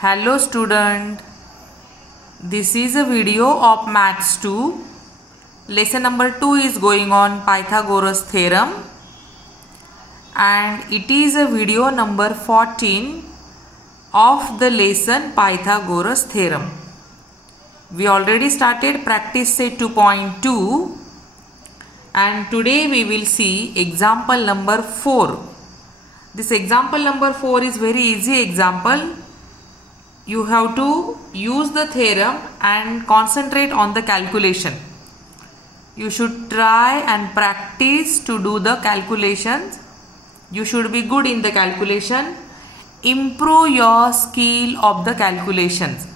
Hello student, this is a video of Maths 2. Lesson number 2 is going on Pythagoras theorem and it is a video number 14 of the lesson Pythagoras theorem. We already started practice set 2.2 and today we will see example number 4. This example number 4 is very easy example. You have to use the theorem and concentrate on the calculation. You should try and practice to do the calculations. You should be good in the calculation. Improve your skill of the calculations.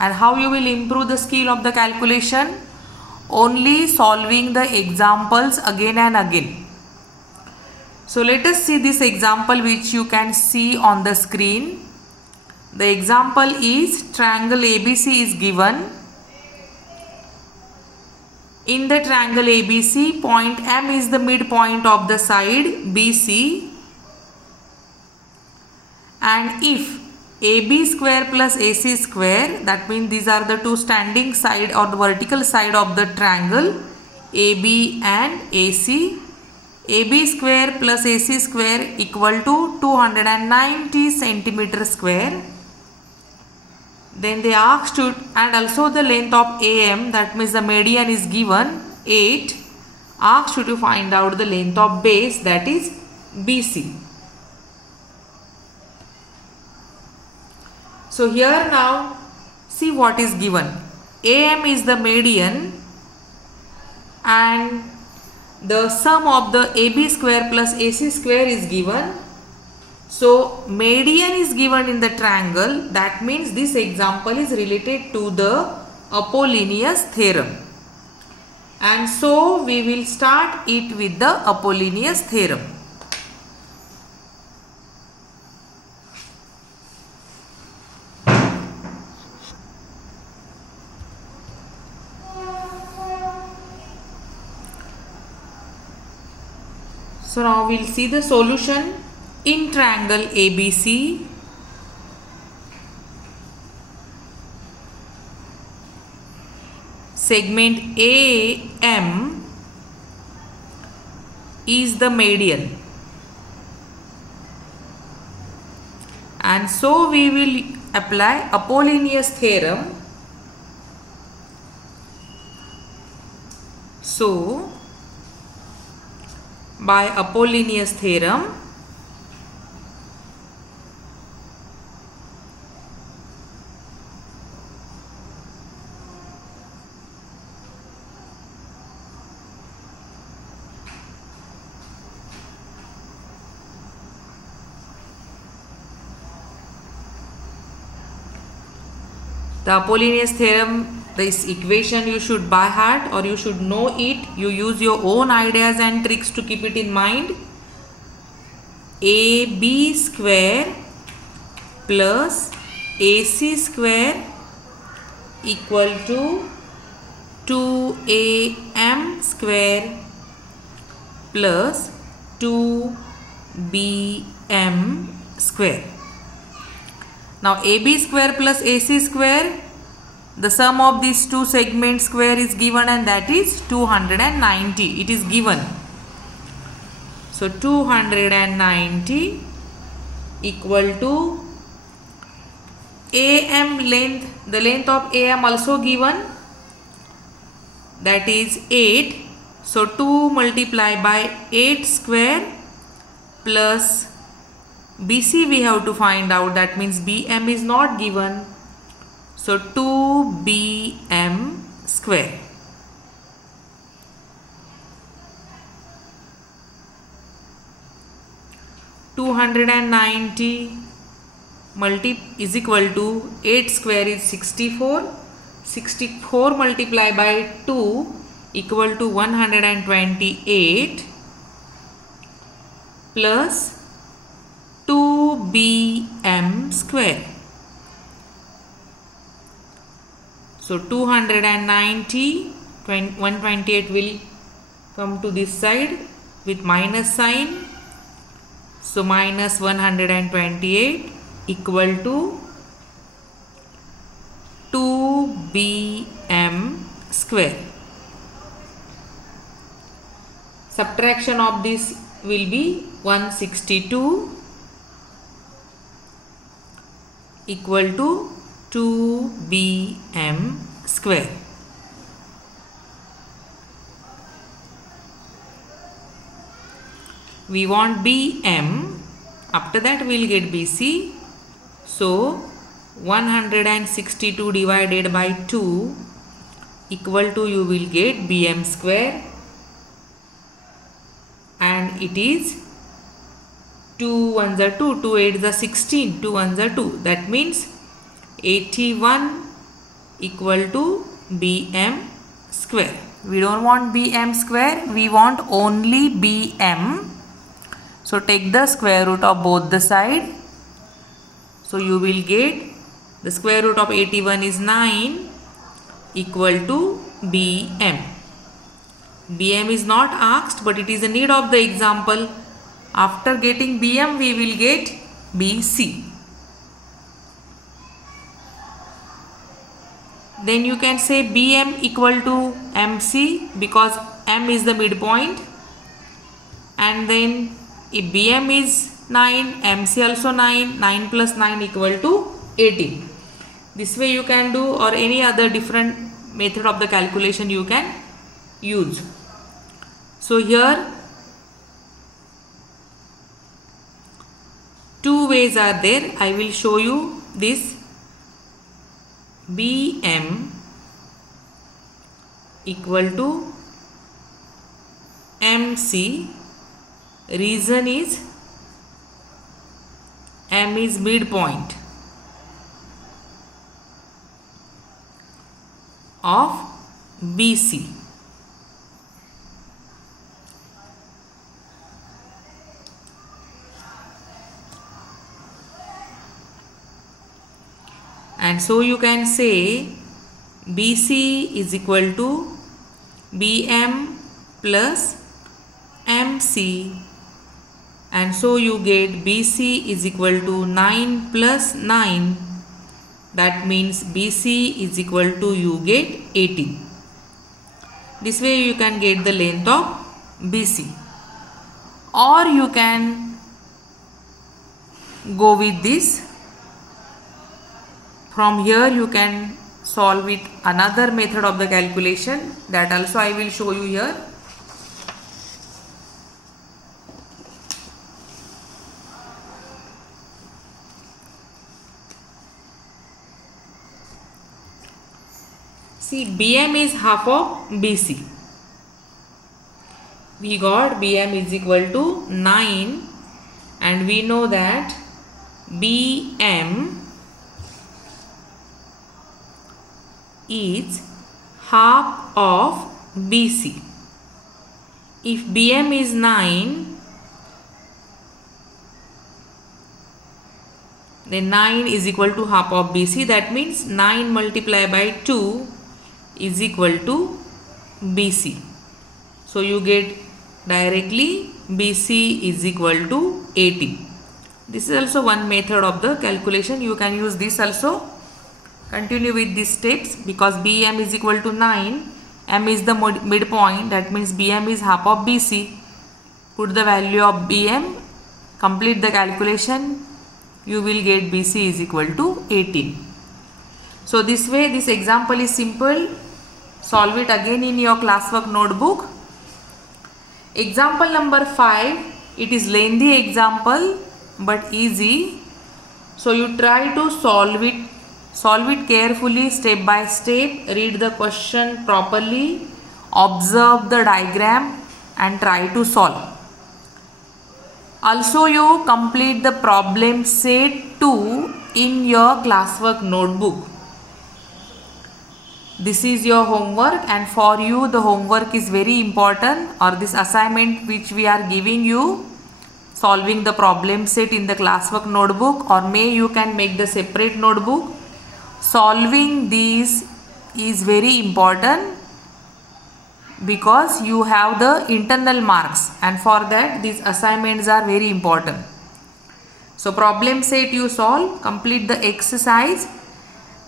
And how you will improve the skill of the calculation? Only solving the examples again and again. So let us see this example which you can see on the screen. The example is triangle ABC is given. In the triangle ABC, point M is the midpoint of the side BC. And if AB square plus AC square, that means these are the two standing side or the vertical side of the triangle AB and AC. AB square plus AC square equal to 290 centimeter square. Then they asked to, and also the length of AM, that means the median is given 8, asked you to find out the length of base, that is BC. So here now see what is given. AM is the median and the sum of the AB square plus AC square is given. So median is given in the triangle, that means this example is related to the Apollonius theorem. And so we will start it with the Apollonius theorem. So now we will see the solution. In triangle ABC, segment AM is the median, and so we will apply Apollonius theorem. So by Apollonius theorem, the Apollonius theorem, this equation you should by heart or you should know it. You use your own ideas and tricks to keep it in mind. AB square plus AC square equal to 2AM square plus 2BM square. Now AB square plus AC square, the sum of these two segments square is given and that is 290. It is given. So 290 equal to AM length, the length of AM also given, that is 8. So 2 multiplied by 8 square plus BC we have to find out, that means BM is not given. So 2BM square. (290) is equal to 8 square is 64. 64 multiplied by 2 equal to 128 plus 2BM square. So 290, 128 will come to this side with minus sign. So minus 128 equal to bm square. Subtraction of this will be 162 equal to 2bm square. We want bm, after that we will get bc. So 162 divided by 2 equal to, you will get bm square, and it is 2 ones are 2, 2 8s are 16, 2 ones are 2. That means 81 equal to bm square. We don't want bm square, we want only bm. So take the square root of both the side. So you will get the square root of 81 is 9 equal to bm. bm is not asked, but it is a need of the example. After getting bm, we will get bc. Then you can say bm equal to mc, because m is the midpoint, and then if bm is 9, mc also 9, 9 plus 9 equal to 18. This way you can do, or any other different method of the calculation you can use. So here two ways are there. I will show you this. bm equal to mc. Reason is m is midpoint of bc. And so you can say bc is equal to bm plus mc, and so you get bc is equal to 9 plus 9. That means bc is equal to, you get 18. This way you can get the length of bc. Or you can go with this. From here you can solve with another method of the calculation, that also I will show you here. See, bm is half of bc. We got bm is equal to 9, and we know that bm is half of bc. If bm is 9, then 9 is equal to half of bc. That means 9 multiplied by 2 is equal to bc. So you get directly bc is equal to 18. This is also one method of the calculation. You can use this also. Continue with these steps, because bm is equal to 9, m is the midpoint, that means bm is half of bc. Put the value of bm, complete the calculation, you will get bc is equal to 18. So this way, this example is simple. Solve it again in your classwork notebook. Example number 5, it is lengthy example but easy. So you try to solve it carefully, step by step. Read the question properly, observe the diagram and try to solve. Also you complete the problem set 2 in your classwork notebook. This is your homework, and for you the homework is very important, or this assignment which we are giving you, solving the problem set in the classwork notebook, or may you can make the separate notebook. Solving these is very important because you have the internal marks, and for that these assignments are very important. So problem set you solve, complete the exercise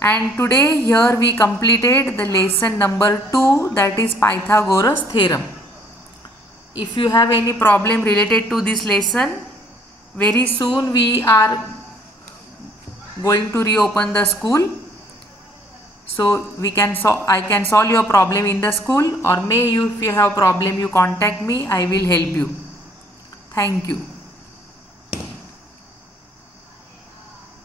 And today here we completed the lesson number 2, that is Pythagoras theorem. If you have any problem related to this lesson, very soon we are going to reopen the school. So I can solve your problem in the school, or if you have problem you contact me, I will help you. Thank you.